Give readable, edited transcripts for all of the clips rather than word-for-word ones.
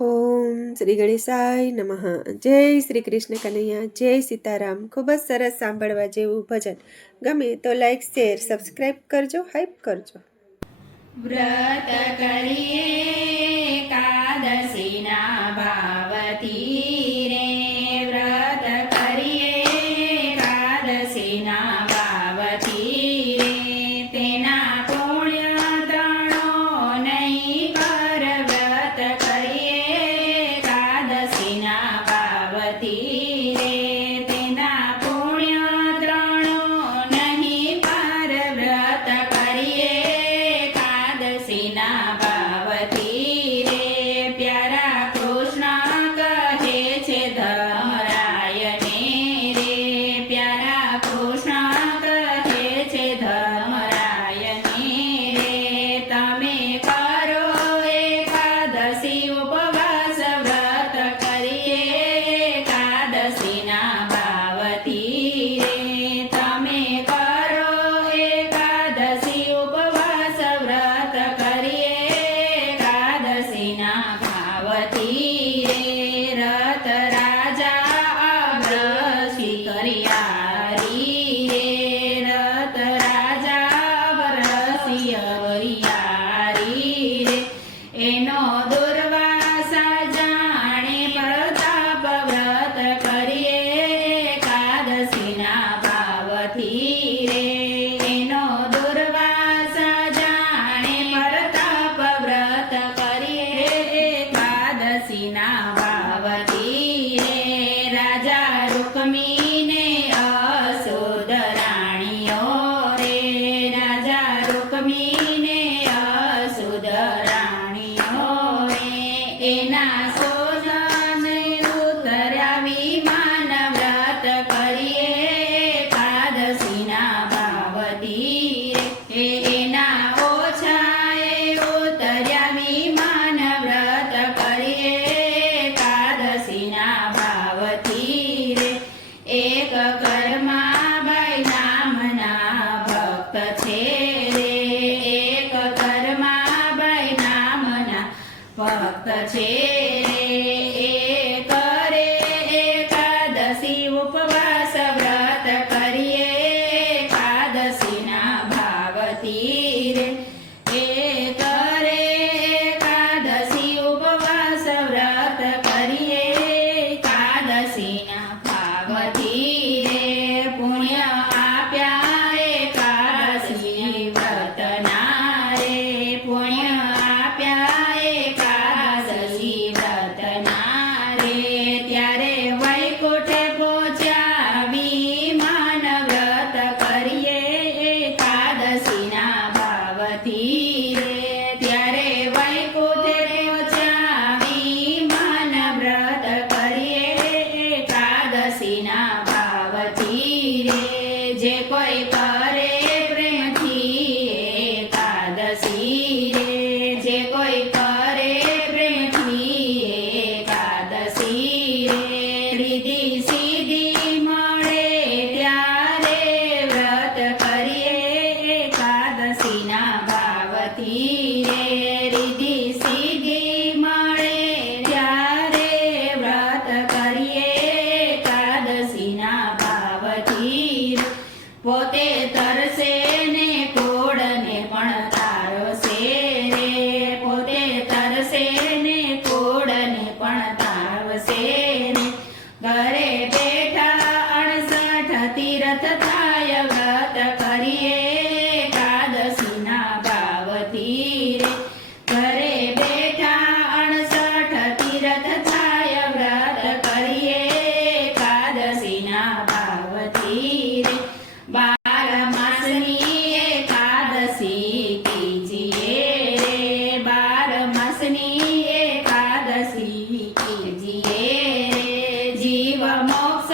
ઓમ શ્રી ગણેશાય નમઃ. જય શ્રી કૃષ્ણ કનૈયા, જય સીતારામ. ખૂબ જ સરસ સાંભળવા જેવું ભજન. ગમે તો લાઈક, શેર, સબસ્ક્રાઈબ કરજો, હાઈપ કરજો. વ્રત કરીએ એકાદશીના ભાવથી રે, વ્રત કરીએ એકાદશીના ભાવથી રે, તેના પુણ્ય ત્રણો નહીં પર, વ્રત કરીએ એકાદશીના ભાવથી રે, તેના પુણ્ય ત્રણો નહીં પર, વ્રત કરીએ એકાદશીના ભાવથી રે. પ્યારા કૃષ્ણ કહે છે ધર્મરાયને રે, પ્યારા કૃષ્ણ કહે છે ધર્મરાયને રે, તમે કરો એકાદશી ઉપવાસ, વ્રત કરીએ એકાદશીના ભાવથી રે, તમે કરો એકાદશી ઉપવાસ, વ્રત કરીએ એકાદશીના ભાવથી રે. રત રાજા અગ્રસી કરિયારી રે, રત રાજા અગ્રસી કરિયારી રે, એનો દુર્વાસા જાણે પ્રતાપ, વ્રત કરીએ એકાદશીના ભાવથી રે, એનો દુર્વાસા જાણે પ્રતાપ, વ્રત કરીએ એકાદશીના ભાવથી રે. રાજા રૂકમીને અસુદ રાણીઓ રે, રાજા રૂકમીને અસુદ રાણીઓ રે, એના સોજને ઉતર્યા વિમાન, વ્રત કરીએ એકાદશીના ભાવથી રે, એના ઓછાએ ઉતર્યા વિમાન, વ્રત કરીએ એકાદશીના ભાવથી રે. એક કર્માબાઈ નામના ભક્ત છે રે, એક કર્માબાઈ નામના ભક્ત છે રે, એ કરે એકાદશી ઉપવાસ, વ્રત કરીએ એકાદશીના ભાવથી રે, એ કરે એકાદશી ઉપવાસ, વ્રત કરીએ એકાદશીના ભાવથી રે. પુણ્ય આપ્યા એકાદશી વ્રતના રે, પુણ્ય આપ્યા એકાદશી વ્રતના રે, ત્યારે વૈકુંઠે પહોંચ્યા વિમાન, વ્રત કરીએ એકાદશીના ભાવથી રે, ત્યારે વૈકુંઠે પહોંચ્યા વિમાન, વ્રત કરીએ એકાદશીના ભાવથી રે. જે કોઈ કરે પ્રેમથી એકાદશી રે, જે કોઈ કરે પ્રેમથી એકાદશી રે, રીધિ સિદ્ધિ મળે ત્યારે, વ્રત કરીએ એકાદશીના ભાવથી રે, રીધિ સિદ્ધિ મળે ત્યારે, વ્રત કરીએ એકાદશીના ભાવથી રે. પોતે તરસે ને કોળને પણ તારસે રે, પોતે તરસે ને કોળને પણ તારસે રે, ઘરે બેઠા 68 તીર્થ થાય, વ્રત કરીએ એકાદશીના ભાવથી રે, ઘરે બેઠા 68 તીર્થ થાય, વ્રત કરીએ એકાદશીના ભાવથી રે. 12 માસની એકાદશી કીજીએ રે, 12 માસની એકાદશી કીજીએ રે, જીવ મોક્ષ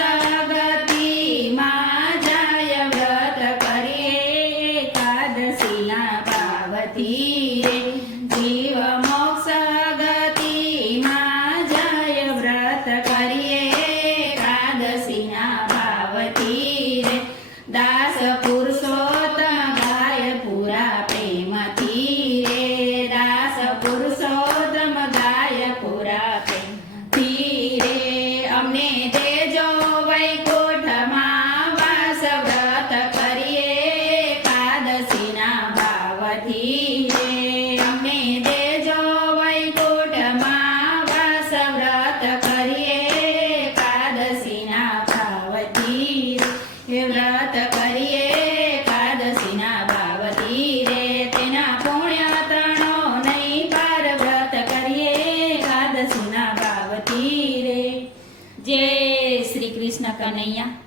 ગતિમાં જાય, વ્રત કરીએ એકાદશીના ભાવથી રે, જીવ મોક્ષ ગતિમાં જાય, વ્રત કરીએ એકાદશીના ભાવથી રે. દાસ પુરુષોત્તમ ગાય પૂરા પ્રેમથી રે, દાસ પુરુષોત્તમ ગાય પૂરા કનૈયા